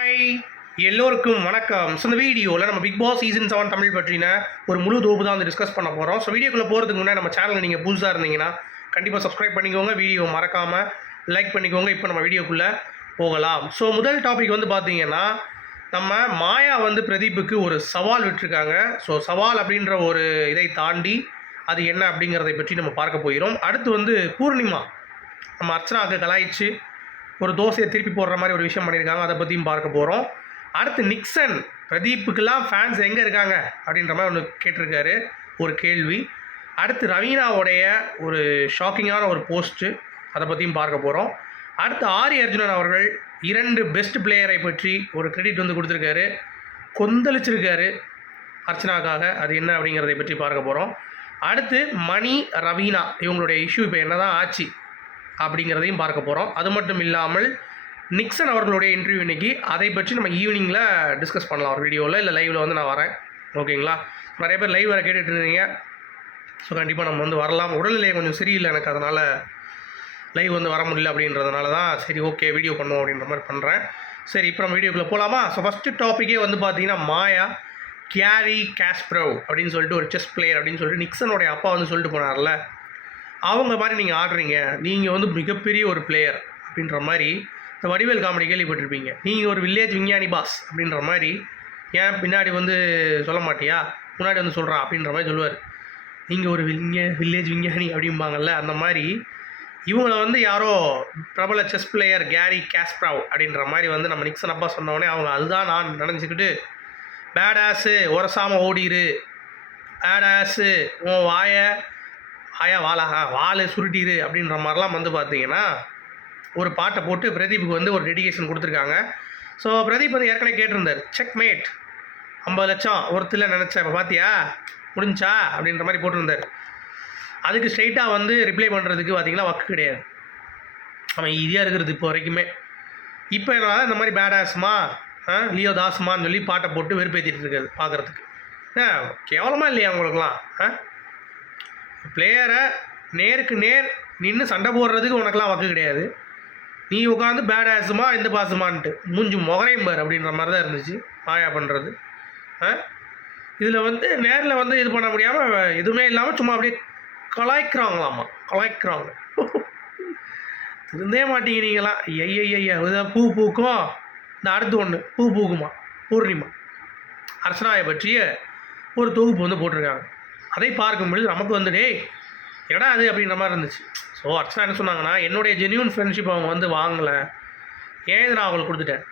Hi எல்லோருக்கும் வணக்கம். So இந்த வீடியோவில் நம்ம Bigg Boss season seven Tamil பற்றின ஒரு முழு தொகுப்பு தான் வந்து டிஸ்கஸ் பண்ண போகிறோம் ஸோ வீடியோக்குள்ளே போகிறதுக்கு முன்னாடி நம்ம சேனலில் நீங்கள் புதுசாக இருந்தீங்கன்னா கண்டிப்பாக சப்ஸ்கிரைப் பண்ணிக்கோங்க. வீடியோ மறக்காமல் லைக் பண்ணிக்கோங்க. இப்போ நம்ம வீடியோக்குள்ளே போகலாம். ஸோ முதல் டாபிக் வந்து பார்த்தீங்கன்னா நம்ம மாயா வந்து பிரதீப்புக்கு ஒரு சவால் விட்டுருக்காங்க. ஸோ சவால் அப்படின்ற ஒரு இதை தாண்டி அது என்ன அப்படிங்கிறதை பற்றி நம்ம பார்க்க போகிறோம். அடுத்து வந்து பூர்ணிமா. நம்ம அர்ச்சனாவுக்கு கலாய்ச்சி ஒரு தோசையை திருப்பி போடுற மாதிரி ஒரு விஷயம் பண்ணியிருக்காங்க. அதை பற்றியும் பார்க்க போகிறோம் அடுத்து நிக்சன் பிரதீப்புக்கெல்லாம் ஃபேன்ஸ் எங்கே இருக்காங்க? அப்படின்ற மாதிரி ஒன்று கேட்டிருக்காரு. ஒரு கேள்வி. அடுத்து ரவீனாவுடைய ஒரு ஷாக்கிங்கான ஒரு போஸ்ட்டு அதை பற்றியும் பார்க்க போகிறோம் அடுத்து ஆரி அர்ஜுனன் அவர்கள் இரண்டு பெஸ்ட் பிளேயரை பற்றி ஒரு கிரெடிட் வந்து கொடுத்துருக்காரு. கொந்தளிச்சிருக்காரு அர்ச்சனாக்காக. அது என்ன அப்படிங்கிறதை பற்றி பார்க்க போகிறோம் அடுத்து மணி ரவீனா. இவங்களுடைய இஷ்யூ இப்போ என்ன தான் ஆச்சு? அப்படிங்கிறதையும் பார்க்க போகிறோம் அது மட்டும் இல்லாமல் நிக்சன் அவர்களுடைய இன்டர்வியூ இன்றைக்கி அதை பற்றி நம்ம ஈவினிங்கில் டிஸ்கஸ் பண்ணலாம். ஒரு வீடியோவில் இல்லை லைவில் வந்து நான் வரேன். ஓகேங்களா நிறைய பேர் லைவ் வர கேட்டுட்டு இருந்தீங்க. ஸோ கண்டிப்பாக நம்ம வந்து வரலாம். உடல்நிலை கொஞ்சம் சரியில்லை எனக்கு. அதனால் லைவ் வந்து வர முடியல அப்படின்றதுனால தான் சரி ஓகே வீடியோ பண்ணுவோம் அப்படின்ற மாதிரி பண்ணுறேன் சரி இப்போ நம்ம வீடியோக்குள்ளே போகலாமா ஸோ ஃபஸ்ட்டு டாப்பிக்கே வந்து பார்த்தீங்கன்னா மாயா கேரி கேஸ்ப்ரவ் அப்படின்னு சொல்லிட்டு ஒரு செஸ் பிளேயர் அப்படின்னு சொல்லிட்டு நிக்சனுடைய அப்பா வந்து சொல்லிட்டு போனார்ல. அவங்க மாதிரி நீங்கள் ஆடுறீங்க நீங்கள் வந்து மிகப்பெரிய ஒரு பிளேயர் அப்படின்ற மாதிரி இந்த வடிவேல் காமெடி கேள்விப்பட்டிருப்பீங்க. நீங்கள் ஒரு வில்லேஜ் விஞ்ஞானி பாஸ் அப்படின்ற மாதிரி ஏன் பின்னாடி வந்து சொல்ல மாட்டியா? முன்னாடி வந்து சொல்கிறான் அப்படின்ற மாதிரி சொல்லுவார். நீங்கள் ஒரு விஞ்ஞ வில்லேஜ் விஞ்ஞானி அப்படிம்பாங்கள்ல அந்த மாதிரி இவங்கள வந்து யாரோ பிரபல செஸ் பிளேயர் கேரி கேஸ்ப்ராவ் அப்படின்ற மாதிரி வந்து நம்ம நிக்சன் அப்பா சொன்னோடனே அவங்க அதுதான் நான் நினச்சிக்கிட்டு பேடாஸு உரசாமல் ஓடிரு. பேடாஸு உன் வாயை ஆயா வாழா வாழை சுருட்டிடு அப்படின்ற மாதிரிலாம் வந்து பார்த்தீங்கன்னா ஒரு பாட்டை போட்டு பிரதீப்புக்கு வந்து ஒரு டெடிகேஷன் கொடுத்துருக்காங்க. ஸோ பிரதீப் வந்து ஏற்கனவே கேட்டிருந்தார் செக் மேட் ஐம்பது லட்சம் ஒருத்தில் நினச்சேன் இப்போ பார்த்தியா முடிஞ்சா? அப்படின்ற மாதிரி போட்டிருந்தார். அதுக்கு ஸ்ட்ரைட்டாக வந்து ரிப்ளை பண்ணுறதுக்கு பார்த்தீங்கன்னா வக்கு கிடையாது. அவன் ஈஸியாக இருக்கிறது இப்போ வரைக்குமே. இப்போ என்ன இந்த மாதிரி பேடாஸ்மா லியோ தாஸ்மான்னு சொல்லி பாட்டை போட்டு வெறுப்பேற்றிட்டு இருக்காது பார்க்குறதுக்கு ஆ கேவலமாக இல்லையா உங்களுக்குலாம் ஆ? பிளேயரை நேருக்கு நேர் நின்று சண்டை போடுறதுக்கு உனக்கெல்லாம் வக்கு கிடையாது. நீ உட்காந்து பேட் ஆசுமா இந்த பாசுமான்ட்டு மூஞ்சி முகரையும் பார் அப்படின்ற மாதிரி தான் இருந்துச்சு மாயா பண்ணுறது ஆ? இதில் வந்து நேரில் வந்து இது பண்ண முடியாமல் எதுவுமே இல்லாமல் சும்மா அப்படியே கலாய்க்கிறாங்களாமா? கலாய்க்கிறாங்க. திருந்தே மாட்டேங்கிறீங்களா ஐயா இதான் பூ பூக்கும். இந்த அடுத்து ஒன்று பூ பூக்குமா? பூர்ணிமா. அர்ச்சனாவை பற்றிய ஒரு தொகுப்பு வந்து போட்டிருக்காங்க. அதை பார்க்கும்பொழுது நமக்கு வந்து டேய் என்னடா அது அப்படின்ற மாதிரி இருந்துச்சு. ஸோ அர்ச்சனா என்ன சொன்னாங்கன்னா என்னுடைய ஜென்யூன் ஃப்ரெண்ட்ஷிப் அவங்க வந்து வாங்கலை. ஏன் நான் அவங்களுக்கு கொடுத்துட்டேன்?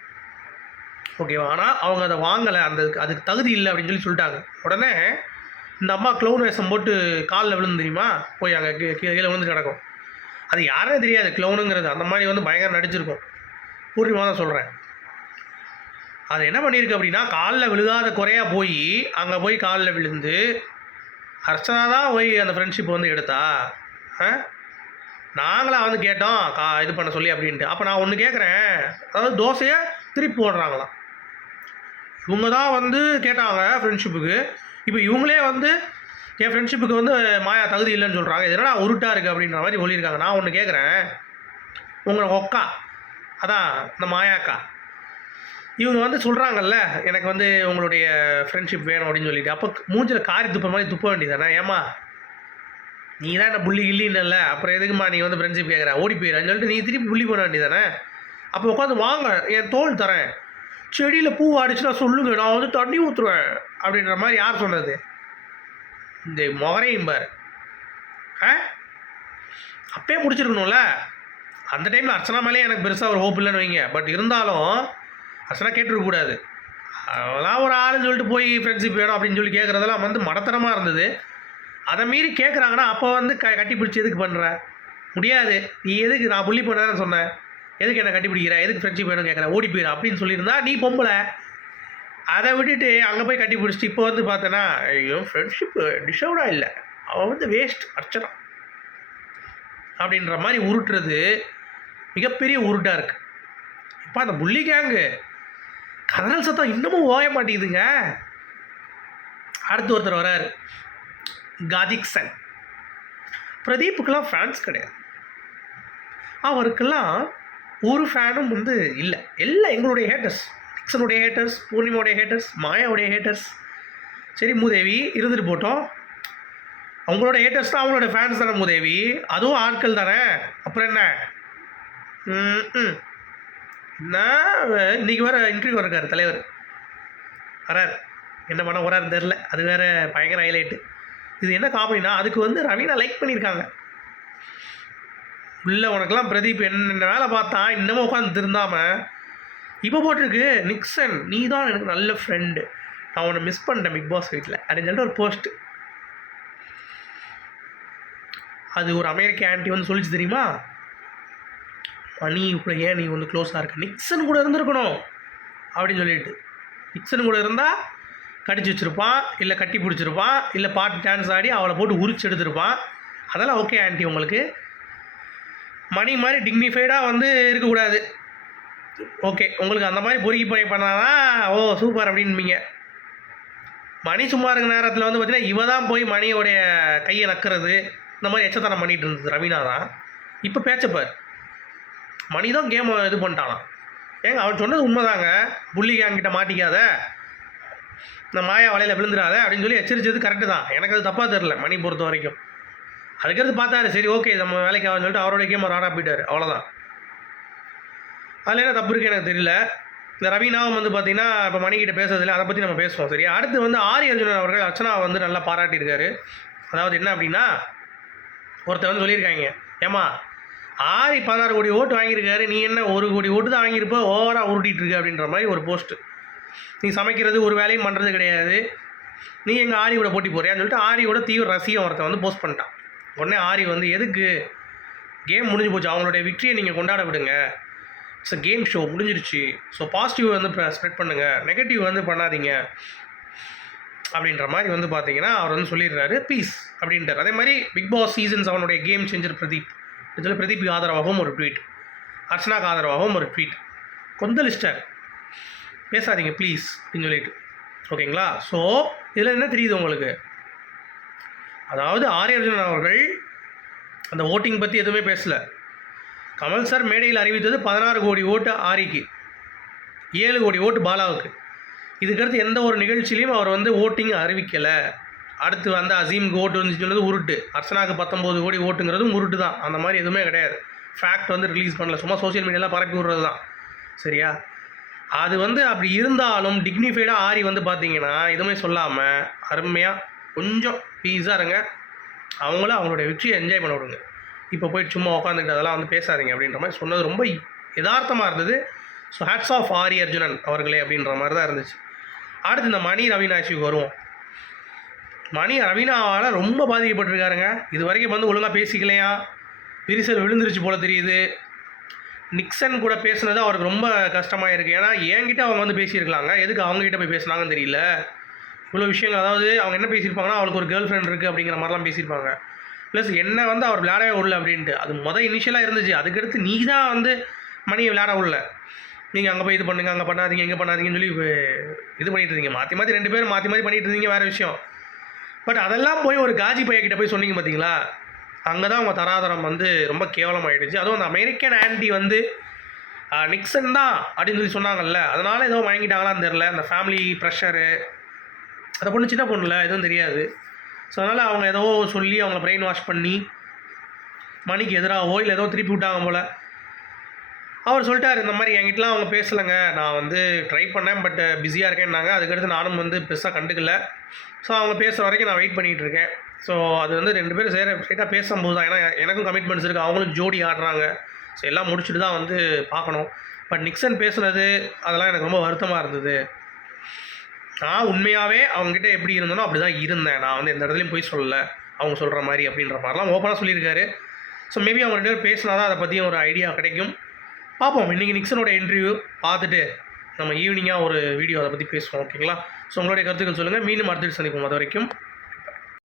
ஓகேவா ஆனால் அவங்க அதை வாங்கலை. அந்த அதுக்கு தகுதி இல்லை அப்படின்னு சொல்லி சொல்லிட்டாங்க. உடனே இந்த அம்மா க்ளவுன் வேஷம் போட்டு காலில் விழுந்து தெரியுமா? போய் அங்கே கீ- கீழே கீழே விழுந்து கிடக்கும். அது யாருமே தெரியாது. க்ளவுனுங்கிறது அந்த மாதிரி வந்து பயங்கர நடிச்சிருக்கும். பூர்ணிமா தான் சொல்கிறேன் அது என்ன பண்ணியிருக்கு அப்படின்னா காலில் விழுகாத குறையா போய் அங்கே போய் காலில் விழுந்து அர்ச்சனா தான் போய் அந்த ஃப்ரெண்ட்ஷிப் வந்து எடுத்தா? ஆ? நாங்களாம் வந்து கேட்டோம் கா இது பண்ண சொல்லி அப்படின்ட்டு. அப்போ நான் ஒன்று கேட்குறேன் அதாவது தோசையை திருப்பி போடுறாங்களாம். இவங்க தான் வந்து கேட்டாங்க ஃப்ரெண்ட்ஷிப்புக்கு இப்போ இவங்களே வந்து என் ஃப்ரெண்ட்ஷிப்புக்கு வந்து மாயா தகுதி இல்லைன்னு சொல்கிறாங்க இதனால் என்னடா உருட்டாக இருக்குது அப்படின்ற மாதிரி சொல்லியிருக்காங்க. நான் ஒன்று கேட்குறேன் உங்களை ஒக்கா அதான் இந்த மாயாக்கா இவங்க வந்து சொல்கிறாங்கல்ல எனக்கு வந்து உங்களுடைய ஃப்ரெண்ட்ஷிப் வேணும் அப்படின்னு சொல்லிட்டு. அப்போ மூஞ்சில் காரி துப்புற மாதிரி துப்ப வேண்டியதானே ஏமா நீ தான் என்ன புள்ளி இல்லைன்னுல அப்புறம் எதுக்குமா நீ வந்து ஃப்ரெண்ட்ஷிப் கேட்குற ஓடி போயிடறான்னு சொல்லிட்டு நீ திருப்பி புள்ளி போட வேண்டியதானே அப்போ உட்காந்து வாங்க என் தோல் தரேன். செடியில் பூ அடிச்சுனா சொல்லுங்க நான் வந்து தண்ணி ஊற்றுருவேன் அப்படின்ற மாதிரி யார் சொன்னது? இந்த முகரையும் பார். ஆ? அப்பயே முடிச்சிருக்கணும்ல அந்த டைமில் அர்ச்சனா மேலே எனக்கு பெருசாக ஒரு ஹோப் இல்லைன்னு வைங்க. பட் இருந்தாலும் அசலாக கேட்டுருக்கக்கூடாது அதெல்லாம் ஒரு ஆளுன்னு சொல்லிட்டு போய் ஃப்ரெண்ட்ஷிப் வேணும் அப்படின்னு சொல்லி கேட்குறதெல்லாம் வந்து மடத்தனமாக இருந்தது. அதை மீறி கேட்குறாங்கன்னா அப்போ வந்து க கட்டி பிடிச்சி எதுக்கு பண்ணுற முடியாது. நீ எதுக்கு நான் புள்ளி பண்ணதானே சொன்னேன். எதுக்கு என்ன கட்டி பிடிக்கிற எதுக்கு ஃப்ரெண்ட்ஷிப் வேணும் கேட்குற ஓடி போயிடும் அப்படின்னு சொல்லியிருந்தா நீ பொம்பளை. அதை விட்டுட்டு அங்கே போய் கட்டி பிடிச்சிட்டு இப்போ வந்து பார்த்தேன்னா ஐயோ ஃப்ரெண்ட்ஷிப் டிசர்வ்டாக இல்லை. அவன் வந்து வேஸ்ட் அர்ச்சனா. அப்படின்ற மாதிரி உருட்டுறது மிகப்பெரிய உருட்டாக இருக்குது இப்போ அந்த புள்ளி கேங்கு கதறல் சத்தம் இன்னமும் ஓய மாட்டேங்குதுங்க. அடுத்து ஒருத்தர் வராரு. காதிக்சன் பிரதீப்புக்கெல்லாம் ஃபேன்ஸ் கிடையாது. அவருக்கெல்லாம் ஒரு ஃபேனும் வந்து இல்லை. எல்லாம் எங்களுடைய ஹேட்டர்ஸ் நிக்சனுடைய ஹேட்டர்ஸ் பூர்ணிமாவுடைய ஹேட்டர்ஸ் மாயாவுடைய ஹேட்டர்ஸ் சரி மூதேவி இருந்துட்டு போட்டோம். அவங்களோட ஹேட்டர்ஸ் தான் அவங்களோட ஃபேன்ஸ் தானே மூதேவி? அதுவும் ஆட்கள் தானே? அப்புறம் என்ன? ம் நான் இன்றைக்கி வேறு இன்டர்வியூ இருக்கார் தலைவர். வரார். என்ன பண்ண போகிறாருன்னு தெரில அது வேறு பயங்கர ஹைலைட்டு இது என்ன காமெடினா அதுக்கு வந்து ரவீனா லைக் பண்ணியிருக்காங்க. உள்ள உனக்கெல்லாம் பிரதீப் என்ன வேலை பார்த்தான் இன்னமும் உட்காந்து திருந்தாமல் இப்போ போட்டிருக்கு நிக்சன் நீ தான் எனக்கு நல்ல ஃப்ரெண்டு நான் உன்னை மிஸ் பண்ணிட்டேன் பிக் பாஸ் வீட்டில் அப்படின்னு சொல்லிட்டு ஒரு போஸ்ட்டு அது ஒரு அமெரிக்க ஆன்ட்டி வந்து சொல்லிச்சு தெரியுமா? மணி கூட ஏன் நீ வந்து க்ளோஸாக இருக்க? நிக்சன் கூட இருந்திருக்கணும். அப்படின்னு சொல்லிட்டு. நிக்சன் கூட இருந்தால் கடிச்சு வச்சுருப்பான் இல்லை கட்டி பிடிச்சிருப்பான் இல்லை பாட்டு டான்ஸ் ஆடி அவளை போட்டு உரிச்சு எடுத்திருப்பான். அதெல்லாம் ஓகே ஆண்டி உங்களுக்கு. மணி மாதிரி டிக்னிஃபைடாக வந்து இருக்கக்கூடாது. ஓகே உங்களுக்கு அந்த மாதிரி பொறுக்கி போய் பண்ணாதான் ஓ சூப்பர் அப்படின்பீங்க மணி சும்மா இருக்கிற நேரத்தில் வந்து பார்த்திங்கன்னா இவ தான் போய் மணியோடைய கையை நக்கிறது. இந்த மாதிரி எச்சத்தனம் பண்ணிகிட்டு இருந்தது ரவீனா தான். இப்போ பேச்சப்பார் மணி தான் கேம் இது பண்ணிட்டானா ஏங்க அவன் சொன்னது உண்மைதாங்க. புள்ளி கேங்கிட்ட மாட்டிக்காத. இந்த மாயா வலையில் விழுந்துடாத அப்படின்னு சொல்லி எச்சரிச்சது கரெக்டு தான். எனக்கு அது தப்பாக தெரில மணி பொறுத்த வரைக்கும். அதுக்கிறது பார்த்தாரு சரி ஓகே நம்ம வேலைக்கு ஆகும்னு சொல்லிட்டு அவரோட கேம் ராடா போயிட்டார். அவ்வளோதான் அதில் என்ன தப்பு இருக்குது எனக்கு தெரியல. இந்த ரவீனாவும் வந்து பார்த்தீங்கன்னா இப்போ மணிக்கிட்ட பேசுறதில்ல அதை பற்றி நம்ம பேசுவோம் சரி. அடுத்து வந்து ஆரி அர்ஜுனன் அவர்கள் அர்ச்சனா வந்து நல்லா பாராட்டியிருக்காரு. அதாவது என்ன அப்படின்னா ஒருத்தர் வந்து சொல்லியிருக்காங்க ஏமா ஆரி பதினாறு கோடி ஓட்டு வாங்கியிருக்காரு. நீ என்ன ஒரு கோடி ஓட்டு தான் வாங்கியிருப்ப? ஓவராக உருட்டிகிட்டு இருக்க அப்படின்ற மாதிரி ஒரு போஸ்ட்டு. நீ சமைக்கிறது ஒரு வேலையும் பண்ணுறது கிடையாது. நீ எங்கள் ஆரியோட போட்டி போறியான்னு சொல்லிட்டு ஆரியோட தீவிர ரசிகம் ஒருத்தன் வந்து போஸ்ட் பண்ணிட்டான். உடனே ஆரி வந்து எதுக்கு? கேம் முடிஞ்சு போச்சு. அவங்களுடைய விக்ட்ரியை நீங்கள் கொண்டாட விடுங்க. இட்ஸ் கேம் ஷோ முடிஞ்சிருச்சு. ஸோ பாசிட்டிவ் வந்து ஸ்ப்ரெட் பண்ணுங்கள் நெகட்டிவ் வந்து பண்ணாதீங்க. அப்படின்ற மாதிரி வந்து பார்த்தீங்கன்னா அவர் வந்து சொல்லிடுறாரு. பீஸ் அப்படின்றார் அதே மாதிரி பிக் பாஸ் சீசன்ஸ் அவனுடைய கேம் சேஞ்சர் பிரதீப். இதில் பிரதீப் ஆதரவாகவும் ஒரு ட்வீட் அர்ச்சனாக்கு ஆதரவாகவும் ஒரு ட்வீட் கொந்தளிச்சிட்டார் பேசாதீங்க ப்ளீஸ் அப்படின்னு சொல்லிட்டு. ஓகேங்களா? ஸோ இதில் என்ன தெரியுது உங்களுக்கு? அதாவது ஆரிய அர்ஜுனன் அவர்கள் அந்த ஓட்டிங் பற்றி எதுவுமே பேசலை. கமல் சார் மேடையில் அறிவித்தது பதினாறு கோடி ஓட்டு ஆரிக்கு ஏழு கோடி ஓட்டு பாலாவுக்கு. இதுக்கடுத்து எந்த ஒரு நிகழ்ச்சியிலையும் அவர் வந்து ஓட்டிங் அறிவிக்கலை. அடுத்து வந்து அசீமுக்கு ஓட்டு வந்து சொல்லுறது உருட்டு. அர்ச்சனாக்கு பத்தொம்போது கோடி ஓட்டுங்கிறதும் உருட்டு தான். அந்த மாதிரி எதுவுமே கிடையாது. ஃபேக்ட் வந்து ரிலீஸ் பண்ணல. சும்மா சோஷியல் மீடியாவில் பரப்பி விடுறது தான். சரியா? அது வந்து அப்படி இருந்தாலும் டிக்னிஃபைடாக ஆரி வந்து பார்த்தீங்கன்னா எதுவுமே சொல்லாமல் அருமையாக கொஞ்சம் பீஸாக இருங்க. அவங்கள அவங்களுடைய வெற்றியை என்ஜாய் பண்ண விடுங்க. இப்போ போயிட்டு சும்மா உட்காந்துக்கிட்டு அதெல்லாம் வந்து பேசாதீங்க அப்படின்ற மாதிரி சொன்னது ரொம்ப யதார்த்தமாக இருந்தது. So hats off Aari Arjunan அவர்களே அப்படின்ற மாதிரி தான் இருந்துச்சு. அடுத்து இந்த மணி ரவினாஷிக்கு வருவோம். மணி ரவீனாவால் ரொம்ப பாதிக்கப்பட்டிருக்காருங்க. இது வரைக்கும் வந்து ஒழுங்காக பேசிக்கலையா? விரிசல் விழுந்துருச்சு போல தெரியுது. நிக்சன் கூட பேசுனது அவருக்கு ரொம்ப கஷ்டமாக இருக்குது ஏன்னா என்கிட்ட அவங்க வந்து பேசியிருக்கலாங்க. எதுக்கு அவங்ககிட்ட போய் பேசுனாங்கன்னு தெரியல. இவ்வளோ விஷயங்கள் அதாவது அவங்க என்ன பேசியிருப்பாங்கன்னா அவளுக்கு ஒரு கேர்ள் ஃப்ரெண்ட் இருக்குது அப்படிங்கிற மாதிரிலாம் பேசியிருப்பாங்க. ப்ளஸ் என்ன வந்து அவர் விளையாடவே விடல அப்படின்ட்டு. அது மொதல் இனிஷியலாக இருந்துச்சு. அதுக்கடுத்து நீ தான் வந்து மணியை விளையாட விடல. நீங்கள் அங்கே போய் இது பண்ணுங்க அங்கே பண்ணாதீங்க இங்கே பண்ணாதீங்கன்னு சொல்லி இது பண்ணிட்டு இருந்தீங்க. மாற்றி மாற்றி ரெண்டு பேரும் மாற்றி மாற்றி பண்ணிட்டு இருந்தீங்க வேறு விஷயம். பட் அதெல்லாம் போய் ஒரு காஜி பையக்கிட்ட போய் சொன்னீங்க பார்த்தீங்களா அங்கே தான் அவங்க தராதரம் வந்து ரொம்ப கேவலமாயிடுச்சு. அதுவும் அந்த அமெரிக்கன் ஆண்டி வந்து நிக்சன் தான் அப்படின்னு சொல்லி சொன்னாங்கல்ல. அதனால் ஏதோ வாங்கிட்டாங்களான்னு தெரில அந்த ஃபேமிலி ப்ரெஷரு அந்த பொண்ணு சின்ன பொண்ணுல எதுவும் தெரியாது. ஸோ அதனால் அவங்க ஏதோ சொல்லி அவங்கள பிரெயின் வாஷ் பண்ணி மணிக்கு எதிராகவோ இல்லை ஏதோ திருப்பி விட்டாங்க போல். அவர் சொல்லிட்டார் இந்த மாதிரி என்கிட்டலாம் அவங்க பேசலைங்க. நான் வந்து ட்ரை பண்ணேன் பட் பிஸியாக இருக்கேன்னாங்க. அதுக்கடுத்து நானும் வந்து பெருசாக கண்டுக்கல. ஸோ அவங்க பேசுகிற வரைக்கும் நான் வெயிட் பண்ணிகிட்டு இருக்கேன். ஸோ அது வந்து ரெண்டு பேரும் சேர ஸ்ட்ரைட்டாக பேசும்போது தான். ஏன்னா எனக்கும் கமிட்மெண்ட்ஸ் இருக்குது அவங்களும் ஜோடி ஆடுறாங்க. ஸோ எல்லாம் முடிச்சுட்டு தான் வந்து பார்க்கணும். பட் நிக்சன் பேசுனது அதெல்லாம் எனக்கு ரொம்ப வருத்தமாக இருந்தது. நான் உண்மையாகவே அவங்ககிட்ட எப்படி இருந்தனோ அப்படி தான் இருந்தேன். நான் வந்து எந்த இடத்துலையும் போய் சொல்லலை. அவங்க சொல்கிற மாதிரி அப்படின்ற மாதிரிலாம் ஓப்பனாக சொல்லியிருக்காரு. ஸோ மேபி அவங்க ரெண்டு பேரும் பேசினா தான் அதை பற்றியும் ஒரு ஐடியா கிடைக்கும். பார்ப்போம். இன்றைக்கி நிக்சனோட இன்டர்வியூ பார்த்துட்டு நம்ம ஈவினிங்காக ஒரு வீடியோ அதை பற்றி பேசுவோம் ஓகேங்களா ஸோ உங்களுடைய கருத்துக்கள் சொல்லுங்கள் மீண்டும் அடுத்த சந்திப்போம். அது வரைக்கும்